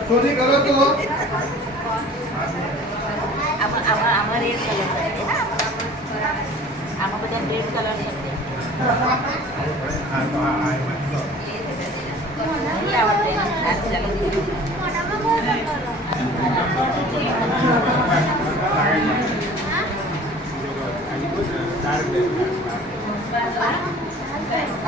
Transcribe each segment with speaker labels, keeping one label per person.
Speaker 1: શોધી કરો તો
Speaker 2: આમાં બધા રેડ કલર છે નહીં આવડતું એને હાથ ચાલી દીધું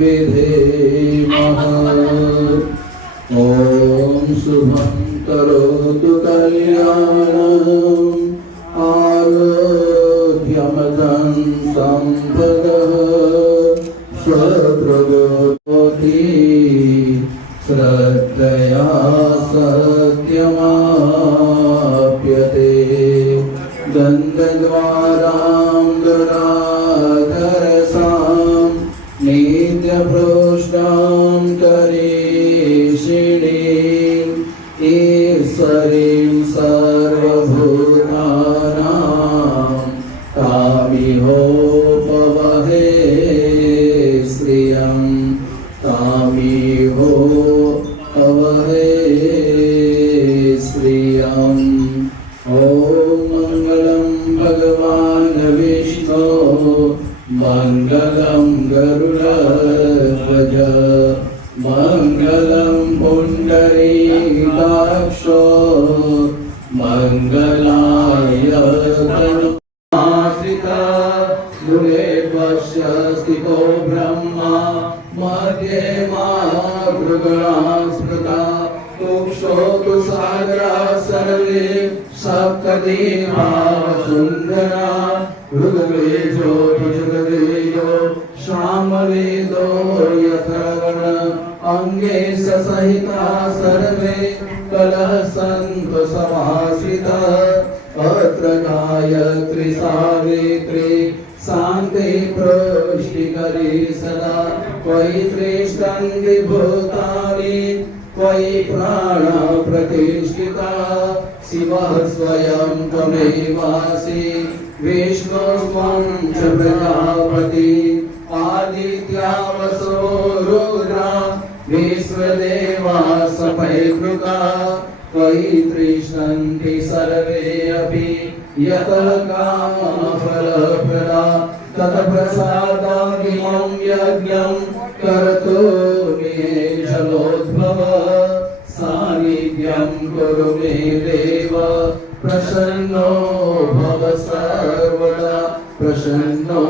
Speaker 3: विधेमः ॐ शुभं करोतु कल्याणम्। आरोग्यमदं सम्पदः। स्वप्रगोति मङ्गलं पुण्डरीकाक्षो मङ्गलाय तनुमाश्रिता दुरे पश्य स्थितो ब्रह्मा, मध्ये मा भृगणा स्मृता सागरा सर्वे सप्तदीमा सुन्दरा। ऋग्वेजो ऋजगवेजो अङ्गे सहिता सर्वे कलः सन्तु समाश्रितः। अत्र गायत्री सावित्री, शान्ति पृष्टिकरी सदा। त्वयि त्रिष्ठन्ति भूतानि त्वयि प्राण प्रतिष्ठिता। शिवः स्वयं त्वमेवासि विष्णुस्त्वं च प्रजापति। आदित्या वसो रुद्रा विश्वदेवा सपैकृका त्वयि तृष्णन्ति सर्वे अपि यतः कामफलप्रदा तत्प्रसादादिमं यज्ञं कर्तुमे जलोद्भव। सान्निध्यं कुरु मे देव। प्रसन्नो भव सर्वदा। प्रसन्नो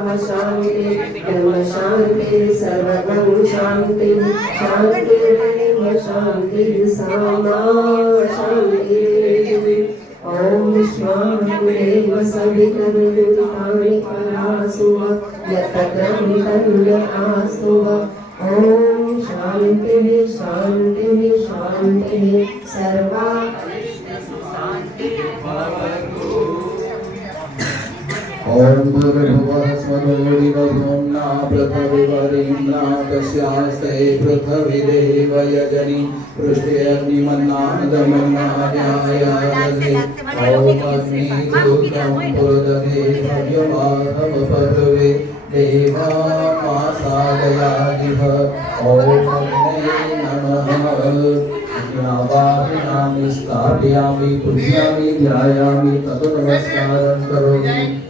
Speaker 4: देवाः शान्ति ब्रह्म शान्तिः सर्वगं शान्तिः शान्तिरेव शान्तिः सामा शान्तिः ॐ विश्वामिदेव सवितरुतानि परासु यतग्रन्थन्य आसु ॐ शान्तिः शान्तिः शान्तिः सर्वा
Speaker 3: ॐ भूर्भुवः स्वरोरिवभूम्ना पृथिवीवरेण्या कस्यास्ते पृथिवीदेव ॐ अग्निजूतं पुरदधे भव्यमाधव पृथिवे देवामासादयादिभ ॐ नमः. स्थापयामि पूजयामि ध्यायामि ततो नमस्कारं करोमि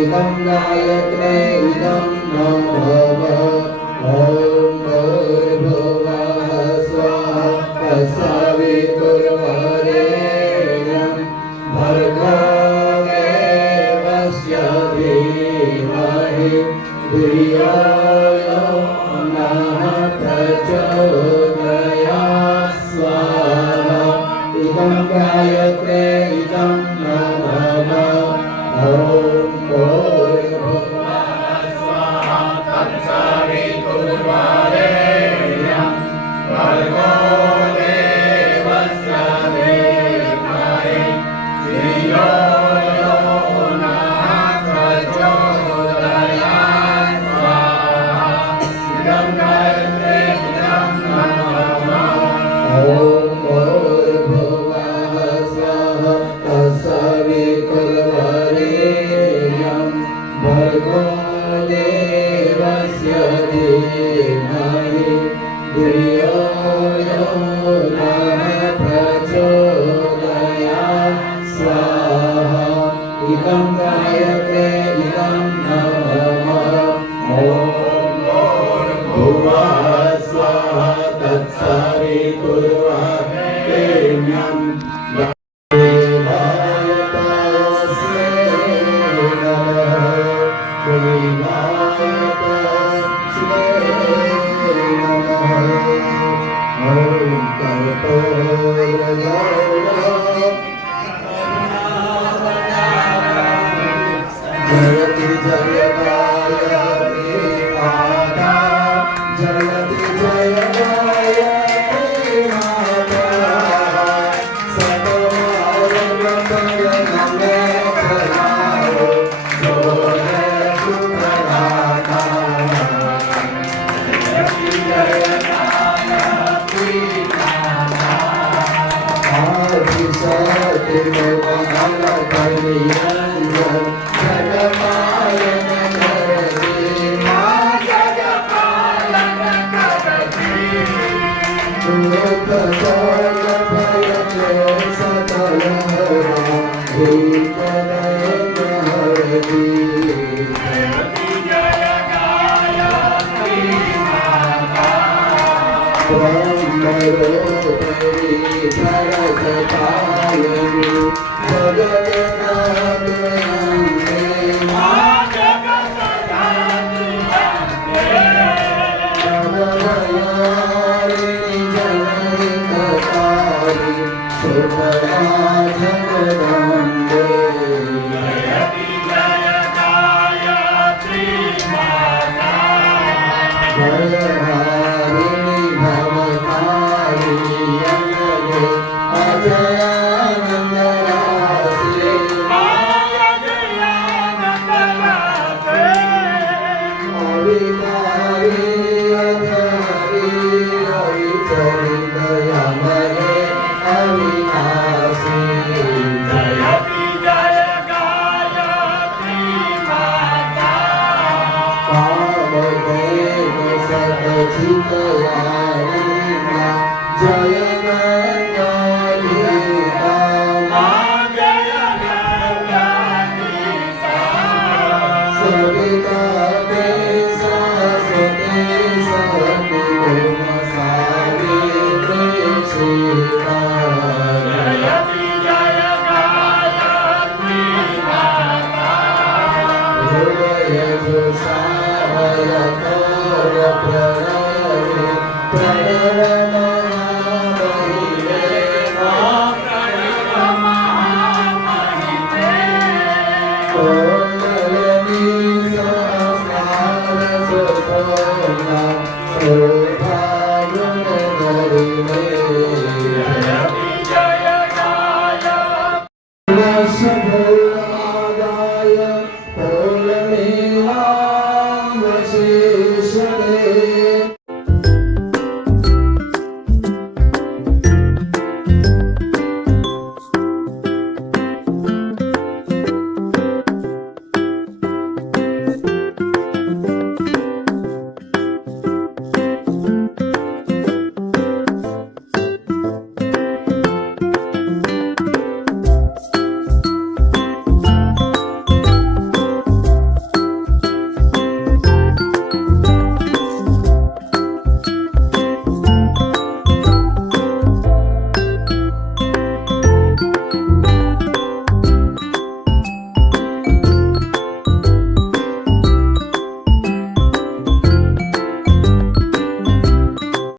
Speaker 3: इदं नायत्रे इदं न भव ॐ भूर्भुवः स्वाहा तस्सवितुर्वरेण्यं भर्गदेवस्य धीमहि महि नः प्रचोदया स्वाहा। इदं गायत्रे इदं गायत्रे इदं नमः Oh, Amen. Hare